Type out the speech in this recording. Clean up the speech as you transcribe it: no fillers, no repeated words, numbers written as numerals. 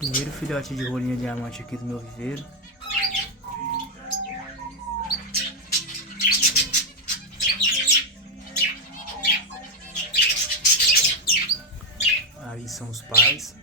Primeiro filhote de rolinha diamante aqui do meu viveiro. Aí são os pais.